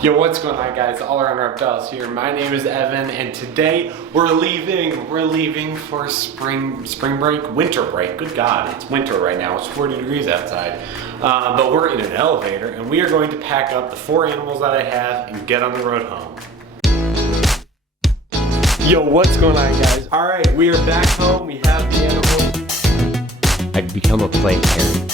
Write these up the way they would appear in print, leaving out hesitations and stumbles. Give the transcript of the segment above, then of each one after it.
Yo, what's going on, guys? All Around Reptiles here. My name is Evan, and today we're leaving for spring break, winter break. Good God, it's winter right now. It's 40 degrees outside. But we're in an elevator, and we are going to pack up the 4 animals that I have and get on the road home. Yo, what's going on, guys? All right, we are back home. We have the animals. I've become a plant parent.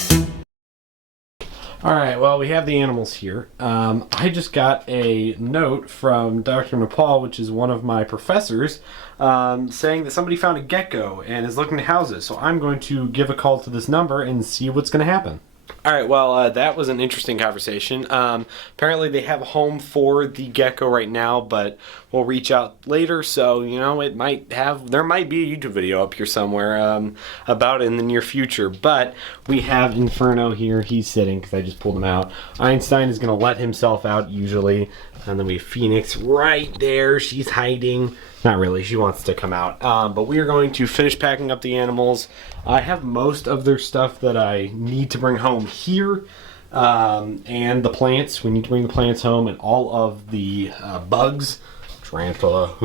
Alright, well, we have the animals here. I just got a note from Dr. Nepal, which is one of my professors, saying that somebody found a gecko and is looking to house it. So I'm going to give a call to this number and see what's going to happen. Alright, well, that was an interesting conversation. Apparently they have a home for the gecko right now, but we'll reach out later, so, you know, there might be a YouTube video up here somewhere about it in the near future. But we have Inferno here. He's sitting because I just pulled him out. Einstein is going to let himself out usually. And then we have Phoenix right there. She's hiding. Not really. She wants to come out. But we are going to finish packing up the animals. I have most of their stuff that I need to bring home here. And the plants. We need to bring the plants home and all of the bugs. Tarantula.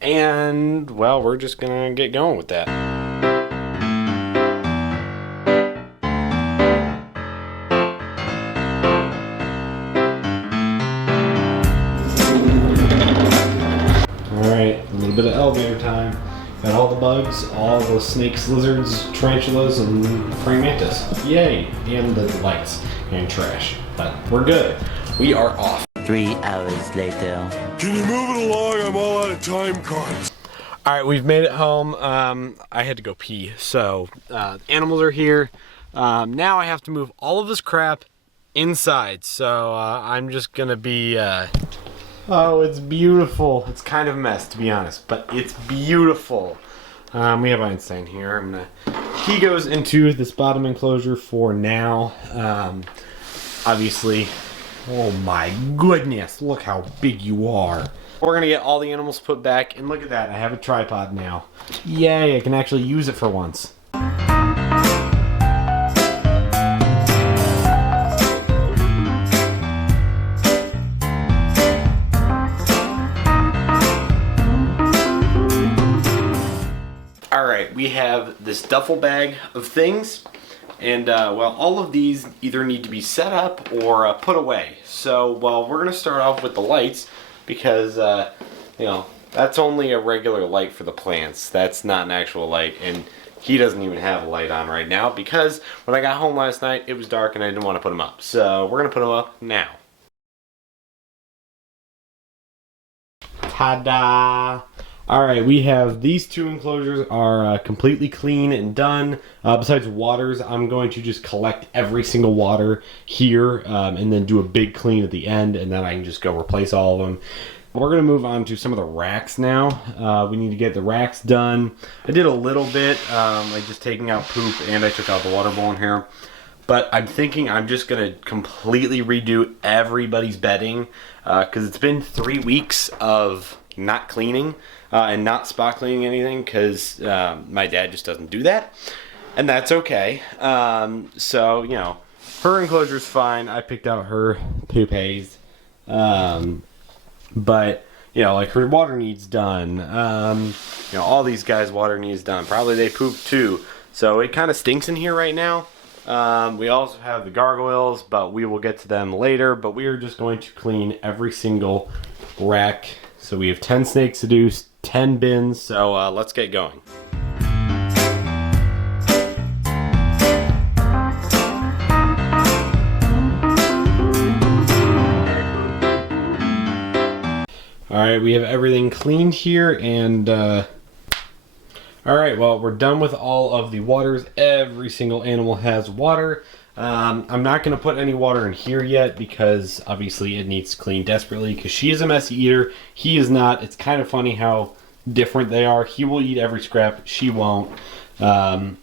And, well, we're just going to get going with that. Alright, a little bit of elevator time. Got all the bugs, all the snakes, lizards, tarantulas, and praying mantis. Yay! And the lights and trash. But we're good. We are off. 3 hours later. Can you move it along? I'm all out of time cards. Alright, we've made it home. I had to go pee. So, animals are here. Now I have to move all of this crap inside. So, I'm just gonna be, oh, it's beautiful. It's kind of a mess, to be honest, but it's beautiful. We have Einstein here. He goes into this bottom enclosure for now. Obviously, oh my goodness, look how big you are. We're gonna get all the animals put back, and look at that, I have a tripod now. Yay, I can actually use it for once. Alright, we have this duffel bag of things, and well, all of these either need to be set up or put away. So, well, we're going to start off with the lights because, you know, that's only a regular light for the plants. That's not an actual light, and he doesn't even have a light on right now because when I got home last night, it was dark and I didn't want to put them up. So, we're going to put them up now. Ta-da! Alright, we have these 2 enclosures are completely clean and done. Besides waters, I'm going to just collect every single water here and then do a big clean at the end, and then I can just go replace all of them. We're going to move on to some of the racks now. We need to get the racks done. I did a little bit, like just taking out poop, and I took out the water bowl in here. But I'm thinking I'm just going to completely redo everybody's bedding because it's been 3 weeks of not cleaning. And not spot cleaning anything because my dad just doesn't do that, and that's okay. So, you know, her enclosure's fine. I picked out her poupees, but, you know, like her water needs done. You know, all these guys' water needs done. Probably they poop too, so it kind of stinks in here right now. We also have the gargoyles, but we will get to them later. But we are just going to clean every single rack. So we have 10 snakes to do, 10 bins, so let's get going. Alright, we have everything cleaned here, and alright, well, we're done with all of the waters. Every single animal has water. I'm not going to put any water in here yet because obviously it needs to clean desperately because she is a messy eater. He is not. It's kind of funny how different they are. He will eat every scrap. She won't.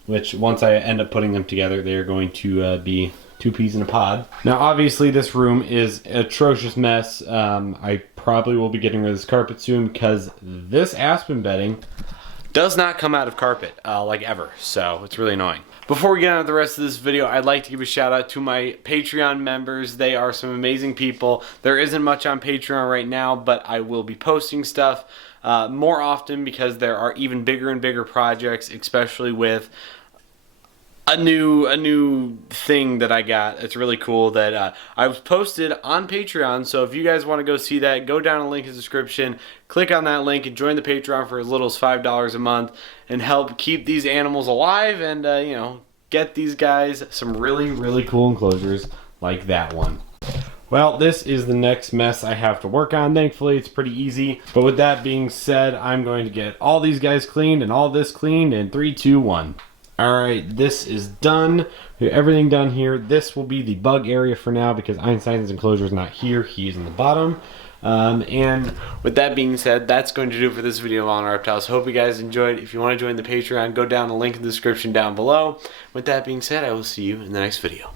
Which once I end up putting them together, they're going to be 2 peas in a pod. Now obviously this room is an atrocious mess. I probably will be getting rid of this carpet soon because this aspen bedding does not come out of carpet, like ever, so it's really annoying. Before we get on to the rest of this video, I'd like to give a shout out to my Patreon members. They are some amazing people. There isn't much on Patreon right now, but I will be posting stuff more often because there are even bigger and bigger projects, especially with a new thing that I got. It's really cool that I was posted on Patreon. So if you guys want to go see that, go down a link in the description, click on that link and join the Patreon for as little as $5 a month and help keep these animals alive and you know, get these guys some really cool enclosures like that one. Well, this is the next mess I have to work on. Thankfully, it's pretty easy. But with that being said, I'm going to get all these guys cleaned and all this cleaned in 3, 2, 1. Alright, this is done. We have everything done here. This will be the bug area for now because Einstein's enclosure is not here. He is in the bottom. And with that being said, that's going to do it for this video on reptiles. Hope you guys enjoyed. If you want to join the Patreon, go down the link in the description down below. With that being said, I will see you in the next video.